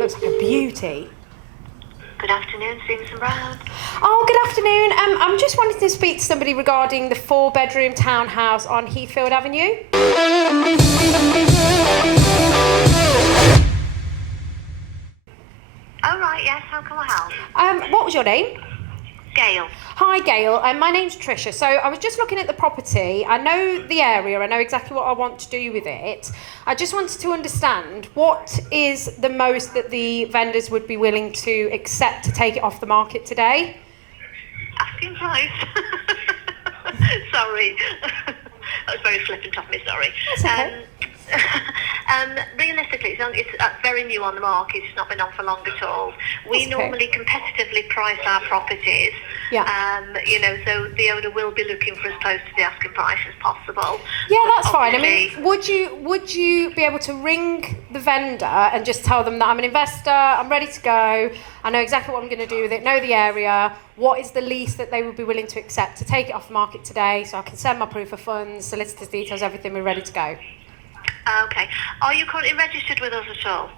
Looks like a beauty. Good afternoon, Stevenson Brown. Oh, good afternoon. I'm just wanting to speak to somebody regarding the 4-bedroom townhouse on Heathfield Avenue. Oh, right, yes, how can I help? What was your name? Gail. Hi, Gail. My name's Tricia. So I was just looking at the property. I know the area. I know exactly what I want to do with it. I just wanted to understand what is the most that the vendors would be willing to accept to take it off the market today? Asking price. Sorry. That was very flippant of me, sorry. That's okay. Realistically, it's very new on the market. It's not been on for long at all. We That's okay. normally competitively price our properties. Yeah. So the owner will be looking for as close to the asking price as possible. Yeah, But that's fine. I mean, obviously- would you be able to ring the vendor and just tell them that I'm an investor, I'm ready to go, I know exactly what I'm going to do with it, know the area, what is the least that they would be willing to accept to take it off the market today, so I can send my proof of funds, solicitor's details, everything, we're ready to go. Okay. Are you currently registered with us at all?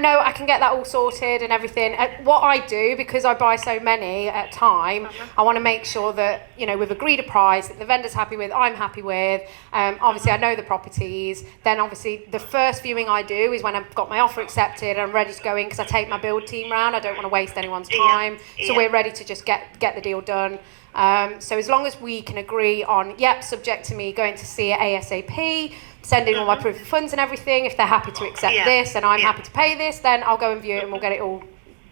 No, I can get that all sorted and everything. What I do, because I buy so many at a time, I want to make sure that, we've agreed a price that the vendor's happy with, I'm happy with. Obviously, I know the properties. Then, obviously, the first viewing I do is when I've got my offer accepted and I'm ready to go in because I take my build team round. I don't want to waste anyone's time. Yeah. So we're ready to just get the deal done. So as long as we can agree on, subject to me going to see it ASAP, sending all my proof of funds and everything, if they're happy to accept this and I'm happy to pay this, then I'll go and view it and we'll get it all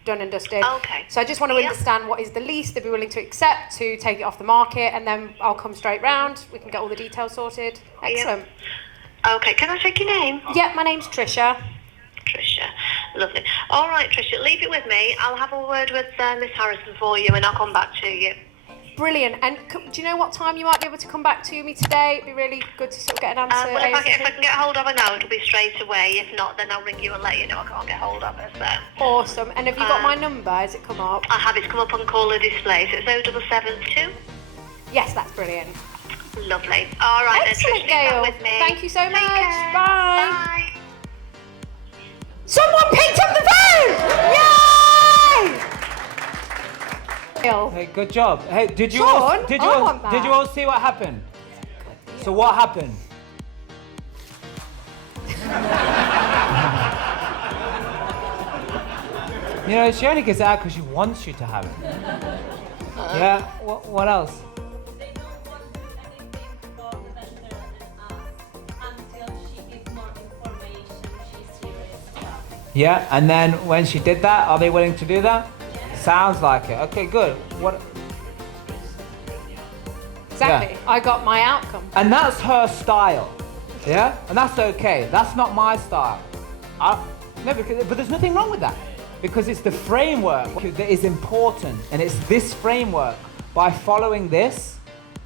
done and dusted. Okay. So I just want to understand what is the least they'd be willing to accept to take it off the market, and then I'll come straight round. We can get all the details sorted. Excellent. Okay, can I take your name? Yeah, my name's Tricia. Tricia. Lovely. All right, Tricia, leave it with me. I'll have a word with Miss Harrison for you and I'll come back to you. Brilliant. And do you know what time you might be able to come back to me today? It'd be really good to sort of get an answer. Well, if I can get hold of her now, it'll be straight away. If not, then I'll ring you and let you know I can't get hold of her. So. Awesome. And have you got my number? Has it come up? I have. It's come up on caller display. So it's 0772. Yes, that's brilliant. Lovely. All right, Excellent, then, Trish, leave Gail. that with me. Thank you so Take much. care. Bye. Bye. Someone picked up the phone! Yay! Gail. Hey, good job. Hey, did you Sean, all I want that. did you all see what happened? So what happened? She only gets it out because she wants you to have it. Yeah. What else? They don't want anything about the vendor until she gives more information. She's serious about it. Yeah. And then when she did that, are they willing to do that? Sounds like it. Okay, good. What? Exactly. Yeah. I got my outcome. And that's her style. Yeah? And that's okay. That's not my style. But there's nothing wrong with that. Because it's the framework that is important. And it's this framework. By following this,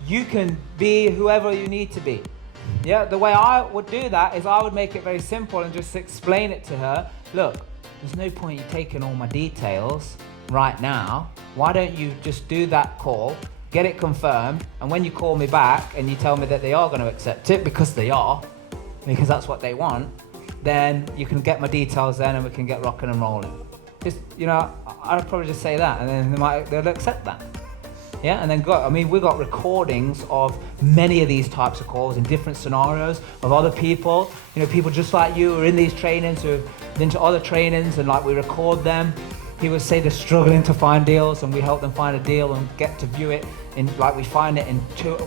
you can be whoever you need to be. Yeah? The way I would do that is I would make it very simple and just explain it to her. Look, there's no point you taking all my details right now. Why don't you just do that call, get it confirmed, and when you call me back and you tell me that they are going to accept it, because they are, because that's what they want, then you can get my details then and we can get rocking and rolling. Just, I'd probably just say that and then they'll accept that. Yeah, and then we got recordings of many of these types of calls in different scenarios of other people, people just like you who are in these trainings, who have been to other trainings, and we record them. He would say they're struggling to find deals and we help them find a deal and get to view it we find it in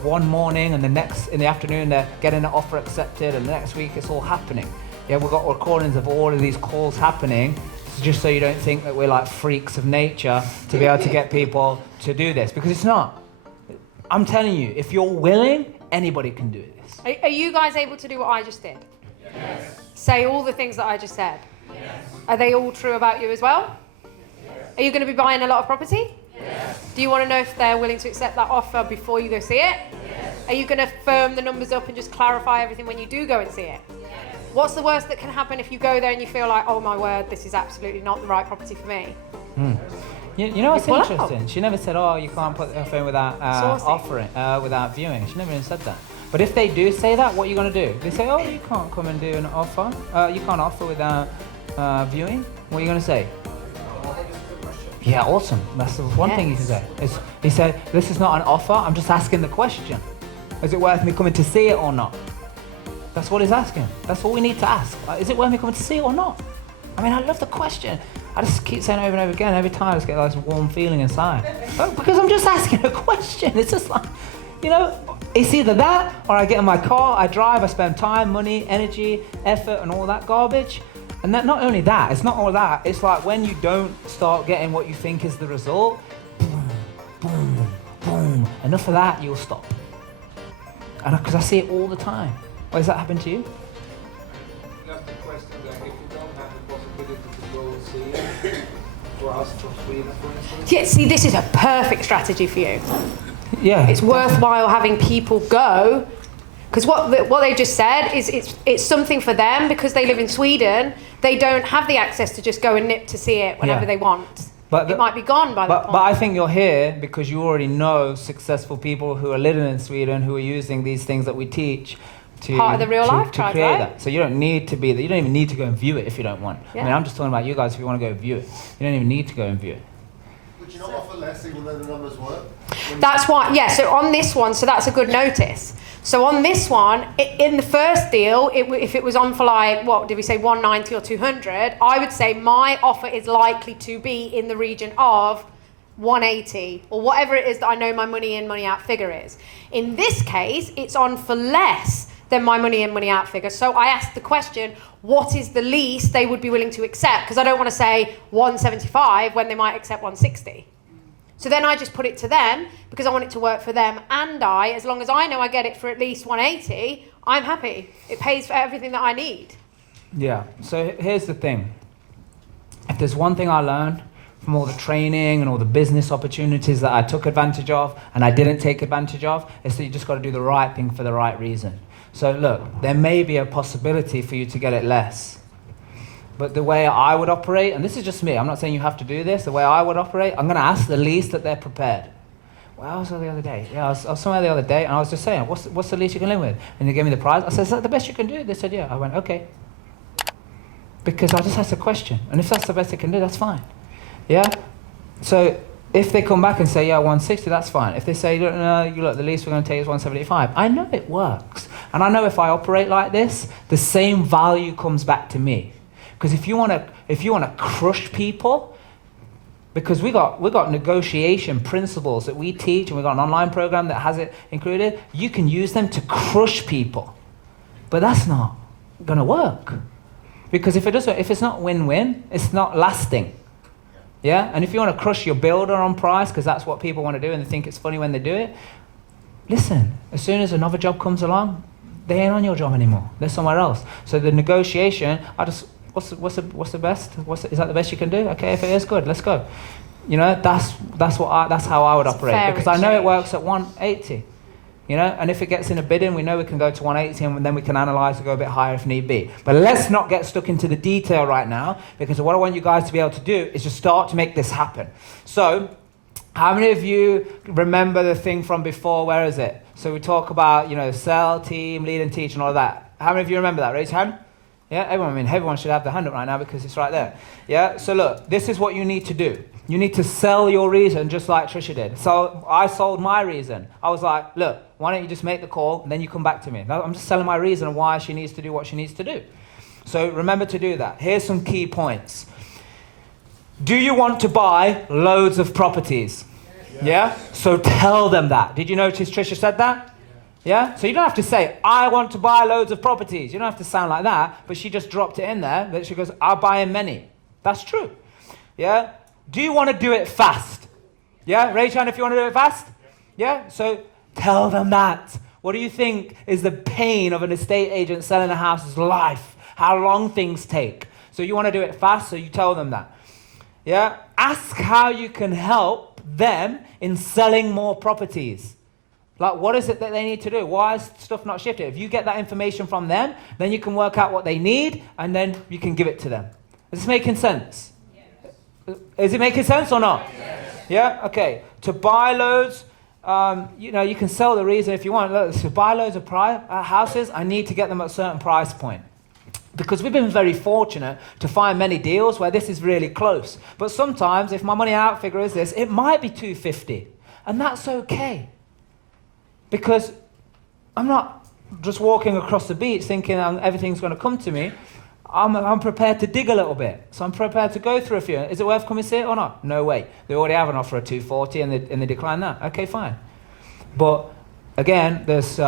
one morning, and in the afternoon they're getting an offer accepted, and the next week it's all happening. Yeah, we've got recordings of all of these calls happening, just so you don't think that we're like freaks of nature to be able to get people to do this, because it's not. I'm telling you, if you're willing, anybody can do this. Are you guys able to do what I just did? Yes. Say all the things that I just said? Yes. Are they all true about you as well? Are you going to be buying a lot of property? Yes. Do you want to know if they're willing to accept that offer before you go see it? Yes. Are you going to firm the numbers up and just clarify everything when you do go and see it? Yes. What's the worst that can happen if you go there and you feel like, oh my word, this is absolutely not the right property for me? You know what's interesting? She never said, oh, you can't put the offer in without offering, without viewing. She never even said that. But if they do say that, what are you going to do? They say, oh, you can't come and do an offer. You can't offer without viewing? What are you going to say? Yeah, awesome. That's the one thing you can say. He said, this is not an offer, I'm just asking the question. Is it worth me coming to see it or not? That's what he's asking. That's all we need to ask. Is it worth me coming to see it or not? I mean, I love the question. I just keep saying it over and over again. Every time I just get this warm feeling inside. Because I'm just asking a question. It's just like, it's either that or I get in my car, I drive, I spend time, money, energy, effort and all that garbage. And that, not only that, it's not all that. It's like when you don't start getting what you think is the result, boom, boom, boom. Enough of that, you'll stop. And because I see it all the time. Why does that happen to you? Just the question that if you don't have the possibility to go and see it, for us from Sweden, for instance. Yeah, see, this is a perfect strategy for you. Yeah. It's worthwhile having people go, because what they just said is it's something for them because they live in Sweden. They don't have the access to just go and nip to see it whenever they want. It might be gone by that point. But I think you're here because you already know successful people who are living in Sweden who are using these things that we teach to part of the real life tribe, create right? that. So you don't need to be there. You don't even need to go and view it if you don't want. Yeah. I mean, I'm just talking about you guys if you want to go view it. You don't even need to go and view it. Would you not offer less even though the numbers work? That's why, yeah, so on this one, so that's a good notice. So on this one, in the first deal, if it was on for like, what did we say, 190 or 200, I would say my offer is likely to be in the region of 180 or whatever it is that I know my money in, money out figure is. In this case, it's on for less than my money in, money out figure. So I asked the question, what is the least they would be willing to accept? Because I don't want to say 175 when they might accept 160. So then I just put it to them because I want it to work for them and as long as I know I get it for at least 180, I'm happy. It pays for everything that I need. Yeah, so here's the thing. If there's one thing I learned from all the training and all the business opportunities that I took advantage of and I didn't take advantage of, is that you just got to do the right thing for the right reason. So look, there may be a possibility for you to get it less. But the way I would operate, and this is just me, I'm not saying you have to do this, the way I would operate, I'm going to ask the least that they're prepared. Well, I was there the other day. Yeah, I was somewhere the other day, and I was just saying, what's the least you can live with? And they gave me the price. I said, is that the best you can do? They said, yeah. I went, okay. Because I just asked a question. And if that's the best they can do, that's fine. Yeah? So if they come back and say, yeah, 160, that's fine. If they say, no, look, the least we're going to take is 175, I know it works. And I know if I operate like this, the same value comes back to me. Because if you want to crush people, because we got negotiation principles that we teach, and we've got an online program that has it included, you can use them to crush people. But that's not going to work. Because if it's not win-win, it's not lasting. Yeah? And if you want to crush your builder on price, because that's what people want to do and they think it's funny when they do it, listen, as soon as another job comes along, they ain't on your job anymore. They're somewhere else. So the negotiation, what's the best? Is that the best you can do? Okay, if it is, good, let's go. That's how I would operate. Fair because I know it exchange. works at 180. And if it gets in a bidding, we know we can go to 180 and then we can analyze to go a bit higher if need be. But let's not get stuck into the detail right now, because what I want you guys to be able to do is just start to make this happen. So, how many of you remember the thing from before? Where is it? So we talk about, sell, team, lead and teach and all of that. How many of you remember that? Raise your hand. Yeah, everyone should have their hand up right now because it's right there. Yeah, so look, this is what you need to do. You need to sell your reason just like Trisha did. So I sold my reason. I was like, look, why don't you just make the call and then you come back to me. Now, I'm just selling my reason of why she needs to do what she needs to do. So remember to do that. Here's some key points. Do you want to buy loads of properties? Yeah? So tell them that. Did you notice Trisha said that? Yeah? So you don't have to say, I want to buy loads of properties. You don't have to sound like that, but she just dropped it in there. That she goes, I'll buy in many. That's true. Yeah? Do you want to do it fast? Yeah? Raise your hand if you want to do it fast. Yeah? So tell them that. What do you think is the pain of an estate agent selling a house's life? How long things take. So you want to do it fast, so you tell them that. Yeah? Ask how you can help them in selling more properties. Like, what is it that they need to do? Why is stuff not shifted? If you get that information from them, then you can work out what they need, and then you can give it to them. Is this making sense? Yes. Is it making sense or not? Yes. Yeah? Okay. To buy loads, you can sell the reason if you want. Look, to buy loads of houses, I need to get them at a certain price point. Because we've been very fortunate to find many deals where this is really close. But sometimes, if my money out figure is this, it might be 250. And that's okay. Because I'm not just walking across the beach thinking everything's going to come to me. I'm prepared to dig a little bit. So I'm prepared to go through a few. Is it worth coming see it or not? No way. They already have an offer of 240 and they decline that. Okay, fine. But again, there's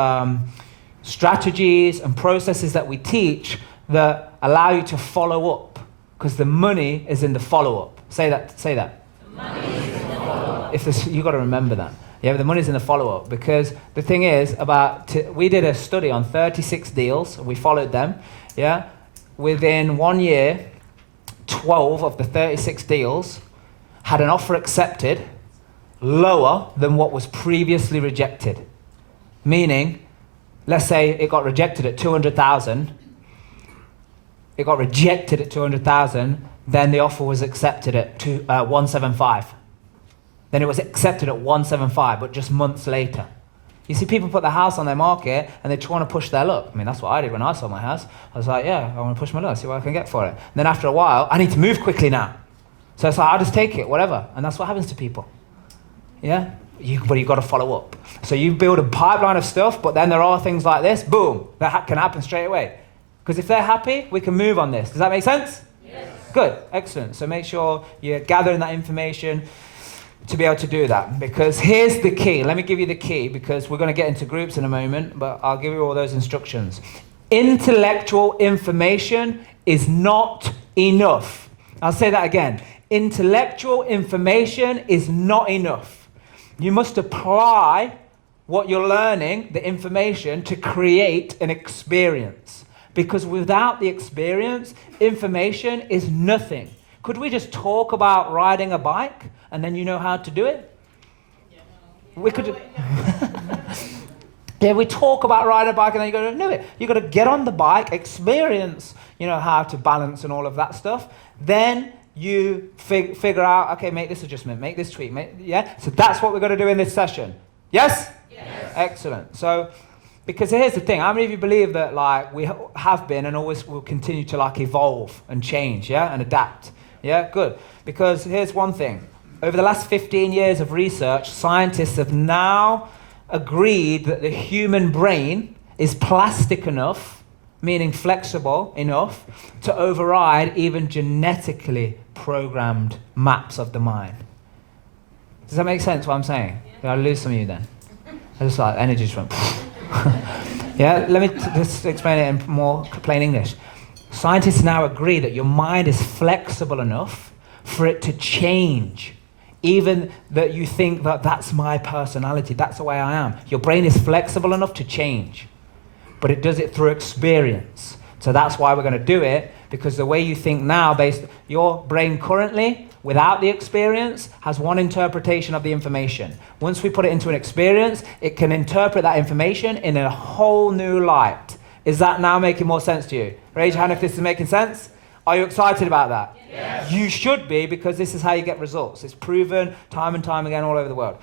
strategies and processes that we teach that allow you to follow up, because the money is in the follow-up. Say that. The money is in the follow-up. You've got to remember that. Yeah, the money's in the follow-up, because the thing is we did a study on 36 deals. We followed them. Yeah, within 1 year, 12 of the 36 deals had an offer accepted lower than what was previously rejected. Meaning, let's say it got rejected at 200,000. It got rejected at 200,000, then the offer was accepted at 175. Then it was accepted at 175, but just months later. You see, people put their house on their market and they want to push their luck. I mean, that's what I did when I sold my house. I was like, yeah, I want to push my luck, see what I can get for it. And then after a while, I need to move quickly now. So it's like, I'll just take it, whatever. And that's what happens to people. Yeah? But you've got to follow up. So you build a pipeline of stuff, but then there are things like this, boom, that can happen straight away. Because if they're happy, we can move on this. Does that make sense? Yes. Good, excellent. So make sure you're gathering that information to be able to do that. Because here's the key. Let me give you the key, because we're going to get into groups in a moment, but I'll give you all those instructions. Intellectual information is not enough. I'll say that again. Intellectual information is not enough. You must apply what you're learning, the information, to create an experience. Because without the experience, information is nothing. Could we just talk about riding a bike and then you know how to do it? We could. Yeah, we talk about riding a bike and then you got to know it. You got to get on the bike, experience, how to balance and all of that stuff. Then you figure out, okay, make this adjustment, make this tweak, yeah. So that's what we're going to do in this session. Yes? Yes. Excellent. So. Because here's the thing, how many of you believe that we have been and always will continue to evolve and change, yeah, and adapt? Yeah, good. Because here's one thing. Over the last 15 years of research, scientists have now agreed that the human brain is plastic enough, meaning flexible enough, to override even genetically programmed maps of the mind. Does that make sense what I'm saying? Did I lose some of you then? I just energy just went... Yeah, let me just explain it in more plain English. Scientists now agree that your mind is flexible enough for it to change. Even that you think that that's my personality, that's the way I am. Your brain is flexible enough to change, but it does it through experience. So that's why we're going to do it, because the way you think now, your brain currently, without the experience, has one interpretation of the information. Once we put it into an experience, it can interpret that information in a whole new light. Is that now making more sense to you? Raise your hand if this is making sense. Are you excited about that? Yes. You should be, because this is how you get results. It's proven time and time again all over the world.